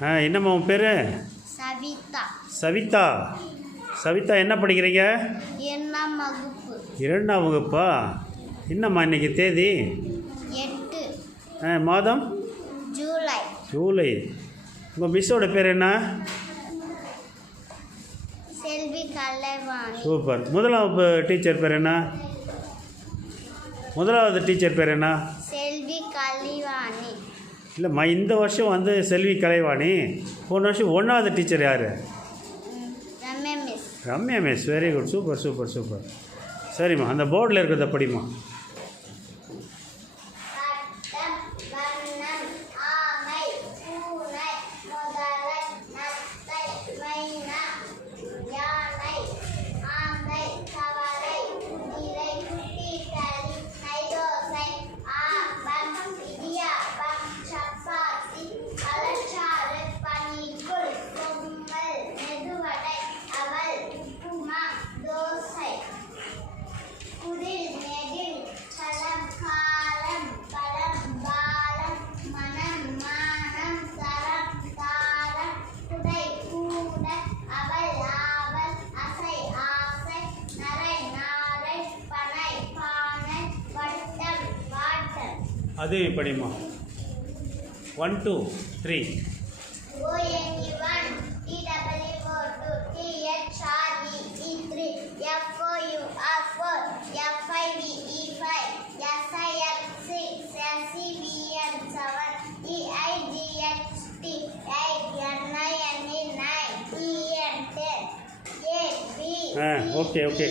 என்னம்மா உன் பேர்? சவிதா. சவிதா. சவிதா என்ன படிக்கிறீங்க? 2ஆம் வகுப்பு. 2ஆம் வகுப்பா? என்னம்மா இன்றைக்கி தேதி? 8 மாதம்? ஜூலை. ஜூலை. உங்கள் மிஸ்ஸோட பேர் என்ன? செல்வி கலைவாணி. சூப்பர். முதலாவது டீச்சர் பேர் என்ன? முதலாவது டீச்சர் பேர் என்ன? செல்வி கலைவாணி. இல்லைம்மா, இந்த வருஷம் வந்து செல்வி கலைவாணி. போன வருஷம் 1ஆவது டீச்சர் யார்? Ramya miss. Ramya miss. Very good. Super super super. சரிம்மா, அந்த போர்டில் இருக்கிறத படிம்மா. அது படிமா. 1 2 3. ONE1 TW4 THRE3 FOUR4 FIVE5 SIX6 SEVN7 EIGHT 8 NINE9 EN10 okay okay.